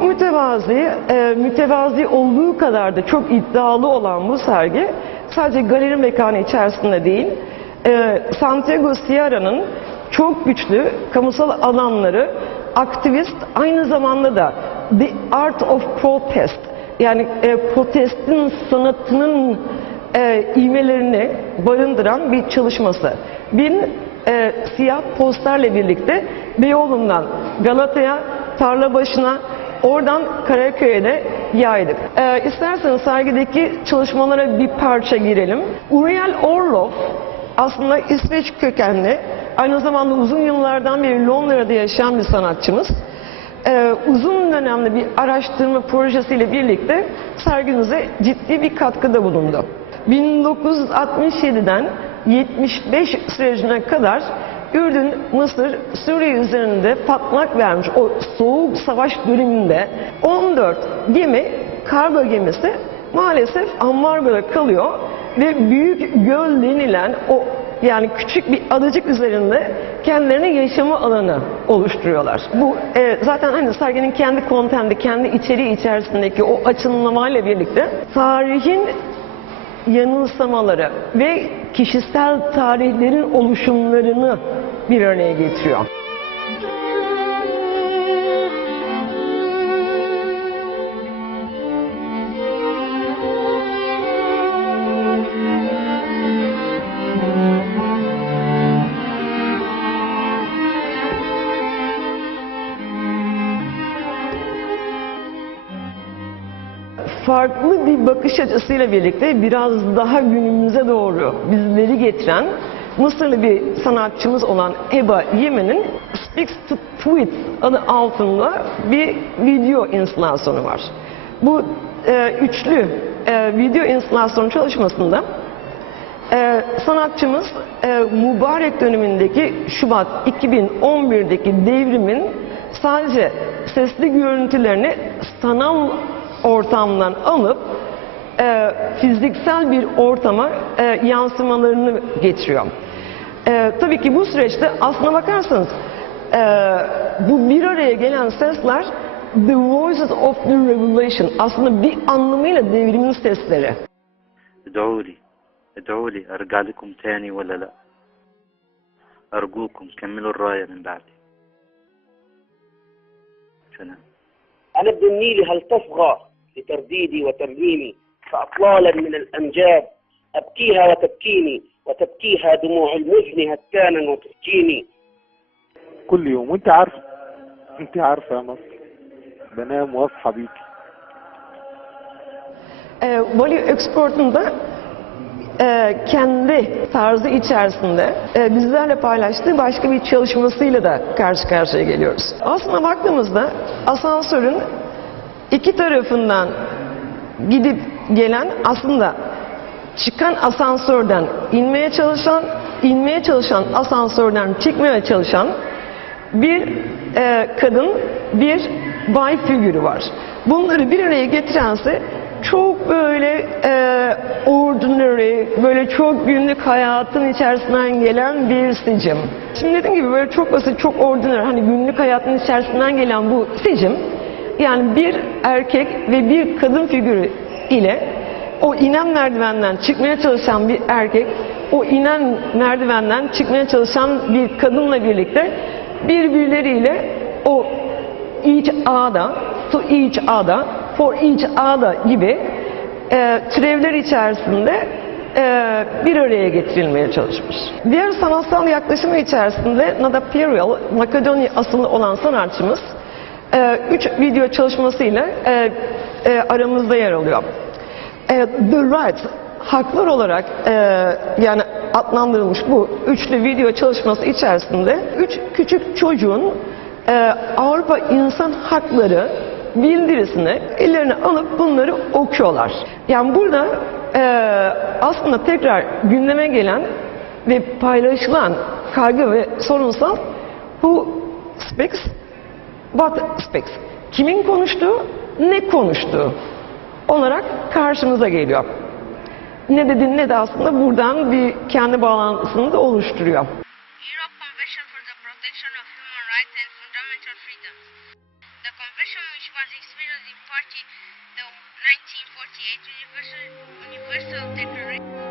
mütevazi, e, mütevazi olduğu kadar da çok iddialı olan bu sergi sadece galeri mekanı içerisinde değil, e, Santiago Sierra'nın çok güçlü kamusal alanları, aktivist, aynı zamanda da The Art of Protest, yani e, protestin sanatının e, ivmelerini barındıran bir çalışması. Bin e, siyah posterle birlikte Beyoğlu'ndan Galata'ya, Tarlabaşı'na, oradan Karaköy'e de yaydık. E, isterseniz sergideki çalışmalara bir parça girelim. Uriel Orloff aslında İsveç kökenli, aynı zamanda uzun yıllardan beri Londra'da yaşayan bir sanatçımız. Ee, uzun dönemli bir araştırma projesiyle birlikte sergimize ciddi bir katkıda bulundu. 1967'den 75 sürecine kadar Ürdün, Mısır, Suriye üzerinde patlak vermiş o soğuk savaş döneminde 14 gemi, kargo gemisi maalesef ambargoda kalıyor ve Büyük Göl denilen o yani küçük bir adacık üzerinde kendilerine yaşama alanı oluşturuyorlar. Bu e, zaten hani serginin kendi kontendi, kendi içeriği içerisindeki o açınlamayla birlikte tarihin yanılsamaları ve kişisel tarihlerin oluşumlarını bir araya getiriyor. Farklı bir bakış açısıyla birlikte biraz daha günümüze doğru bizleri getiren Mısırlı bir sanatçımız olan Eba Yemen'in Speaks to Tweet adı altında bir video instalasyonu var. Bu e, üçlü e, video instalasyon çalışmasında e, sanatçımız e, mübarek dönemindeki Şubat 2011'deki devrimin sadece sesli görüntülerini sanal ortamdan alıp e, fiziksel bir ortama e, yansımalarını getiriyor. E, tabii ki bu süreçte aslına bakarsanız e, bu bir araya gelen sesler The Voices of the Revelation aslında bir anlamıyla devrimin sesleri. ادعوا لي ادعوا لي ارجع لكم تاني ولا لا ارجوكم كملوا الراية من بعدي سلام أنا ابن النيل هل تصغى لترديدي وترنيمي فأطلالا من الأمجاد أبكيها وتبكيني وتبكيها دموع المزن هتانا وتبكيني كل يوم وانت عارفه انت عارفه يا مصر بنام واصحى بيكي E, Bali Export'un da e, kendi tarzı içerisinde e, bizlerle paylaştığı başka bir çalışmasıyla da karşı karşıya geliyoruz. Aslında baktığımızda asansörün iki tarafından gidip gelen aslında çıkan asansörden inmeye çalışan, inmeye çalışan asansörden çıkmaya çalışan bir e, kadın, bir bay figürü var. Bunları bir araya getirense çok böyle e, ordinary, böyle çok günlük hayatın içerisinden gelen bir sicim. Şimdi dediğim gibi böyle çok basit, çok ordinary, hani günlük hayatın içerisinden gelen bu sicim, yani bir erkek ve bir kadın figürü ile o inen merdivenden çıkmaya çalışan bir erkek, o inen merdivenden çıkmaya çalışan bir kadınla birlikte birbirleriyle o each other, to each other, for each other gibi e, türevler içerisinde e, bir araya getirilmeye çalışmış. Diğer sanatsal yaklaşımı içerisinde Nada Perial, Makedonya asıllı olan sanatçımız, üç video çalışmasıyla e, e, aramızda yer alıyor. E, The Right, haklar olarak e, yani adlandırılmış bu üçlü video çalışması içerisinde üç küçük çocuğun e, Avrupa İnsan Hakları bildirisini ellerine alıp bunları okuyorlar. Yani burada e, aslında tekrar gündeme gelen ve paylaşılan kaygı ve sorunsal who speaks, what speaks. Kimin konuştuğu, ne konuştuğu olarak karşımıza geliyor. Ne dedin ne de aslında buradan bir kendi bağlantısını da oluşturuyor. Universal Declaration